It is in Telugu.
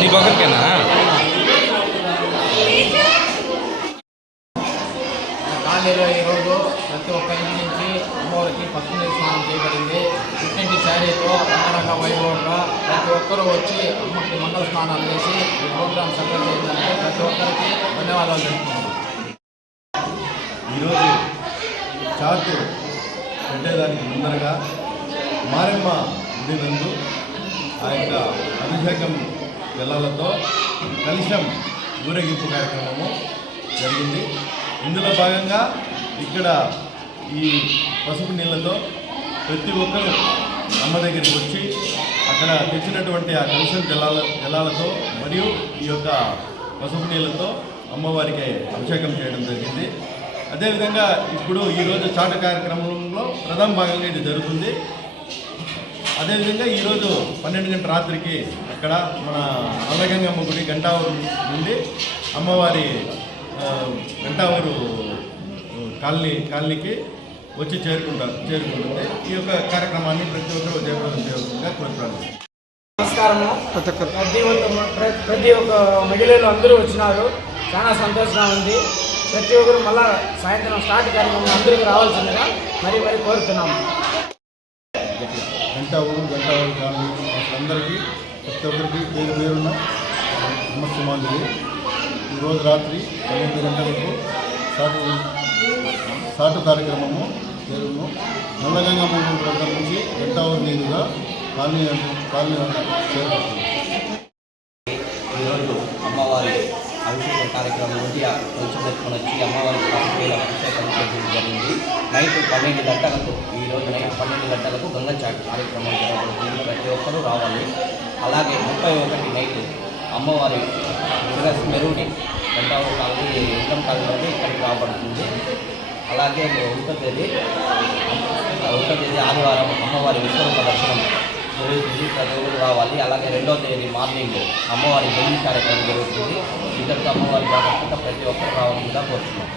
నీ పక్కకేనా కాలనీలో ఈరోజు ప్రతి ఒక్క ఇంటి నుంచి అమ్మవారికి పసుపు స్నానం చేయబడింది. ఇంటి శారీతో అంగరంగ వైభవంగా ప్రతి ఒక్కరూ వచ్చి అమ్మకి మంగళ స్నానాలు చేసి ఈ ప్రోగ్రాం సక్సెస్ చేయాలంటే ప్రతి ఒక్కరికి ధన్యవాదాలు తెలుపుతున్నాను. ఈరోజు చాటు పెట్టేదానికి ముందరగా మారెమ్మ గుడి నందు ఆ యొక్క అభిషేకం జలాలతో కలశం ఊరేగింపు కార్యక్రమము జరిగింది. ఇందులో భాగంగా ఇక్కడ ఈ పసుపు నీళ్ళతో ప్రతి ఒక్కరూ అమ్మ దగ్గరికి వచ్చి అక్కడ తెచ్చినటువంటి ఆ కలశం జలాలతో మరియు ఈ యొక్క పసుపు నీళ్ళతో అమ్మవారికి అభిషేకం చేయడం జరిగింది. అదేవిధంగా ఇప్పుడు ఈరోజు చాట కార్యక్రమంలో ప్రథమ భాగంగా ఇది జరుగుతుంది. అదేవిధంగా ఈరోజు 12 గంటల రాత్రికి అక్కడ మన అల్లగంగమ్మ గుడి గంటావూరు నుండి అమ్మవారి గంటావూరు కాలనీకి వచ్చి చేరుకుంటుంది. ఈ యొక్క కార్యక్రమాన్ని ప్రతి ఒక్కరూ జయప్రదం చేయవలసిందిగా కోరుతున్నాను. నమస్కారము. ప్రతి ఒక్క మహిళలు అందరూ వచ్చినారు. చాలా సంతోషంగా ఉంది. ప్రతి ఒక్కరు మళ్ళా సాయంత్రం స్టార్ట్ కార్యక్రమం అందరికీ రావాల్సిందిగా మరీ కోరుతున్నాము. గంటావూరు కాలనీ అందరికీ ప్రతి ఒక్కరికి పేరున్న నమస్కారాలు. ఈరోజు రాత్రి 12 గంటలకు సాటు కార్యక్రమము జరుగును. నల్లగంగమ్మ ప్రాంతం నుంచి గంటావూరు మీదుగా కాలనీ చేరుకుంటుంది. ఈరోజు అమ్మవారి అభిషేక కార్యక్రమం నుండి వచ్చి అమ్మవారికి అభిషేకం చేయడం జరిగింది. నైట్ 12 గంటలకు ఈరోజు నైట్ 12 గంటలకు గంగచాటు కార్యక్రమం జరుగుతుంది. ప్రతి ఒక్కరూ రావాలి. అలాగే 31 నైట్ అమ్మవారి మెరుడి గంటావూరు కాలనీ ఉత్తమ కాలనీ నుండి ఇక్కడికి రాబడుతుంది. అలాగే 1వ తేదీ ఆదివారం అమ్మవారి విశ్వరూప దర్శనం జరుగుతుంది. ప్రతి ఒక్కరు రావాలి. అలాగే 2వ తేదీ మార్నింగ్ అమ్మవారి పెళ్లి కార్యక్రమం జరుగుతుంది. ఇద్దరితో అమ్మవారి జాగ్రత్తగా ప్రతి ఒక్కరు రావాలని కోరుతున్నాం.